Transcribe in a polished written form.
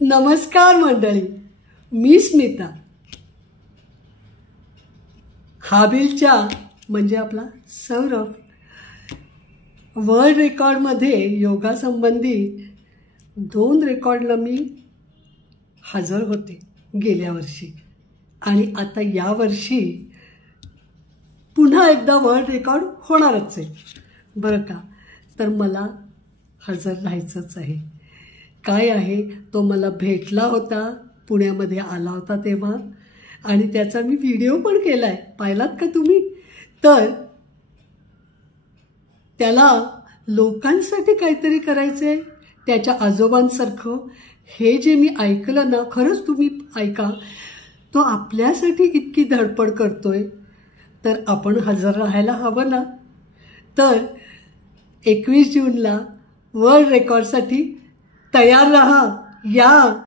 नमस्कार मंडळी, मी स्मिता. हाबिलच्या म्हणजे आपला सौरभ वर्ल्ड रेकॉर्डमध्ये योगासंबंधी 2 रेकॉर्डला मी हजर होते गेल्या वर्षी, आणि आता या वर्षी पुन्हा एकदा वर्ल्ड रेकॉर्ड होणारच आहे बरं का. तर मला हजर राहायचंच आहे. काय आहे, तो मला भेटला होता, पुण्यामध्ये आला होता तेव्हा, आणि त्याचा मी व्हिडिओ पण केला आहे. पाहिलात का तुम्ही? तर त्याला लोकांसाठी काहीतरी करायचं आहे, त्याच्या आजोबांसारखं. हे जे मी ऐकलं ना, खरंच तुम्ही ऐका, तो आपल्यासाठी इतकी धडपड करतोय, तर आपण हजर राहायला हवं ना. तर 21 जूनला वर्ल्ड रेकॉर्डसाठी तयार रहा. या.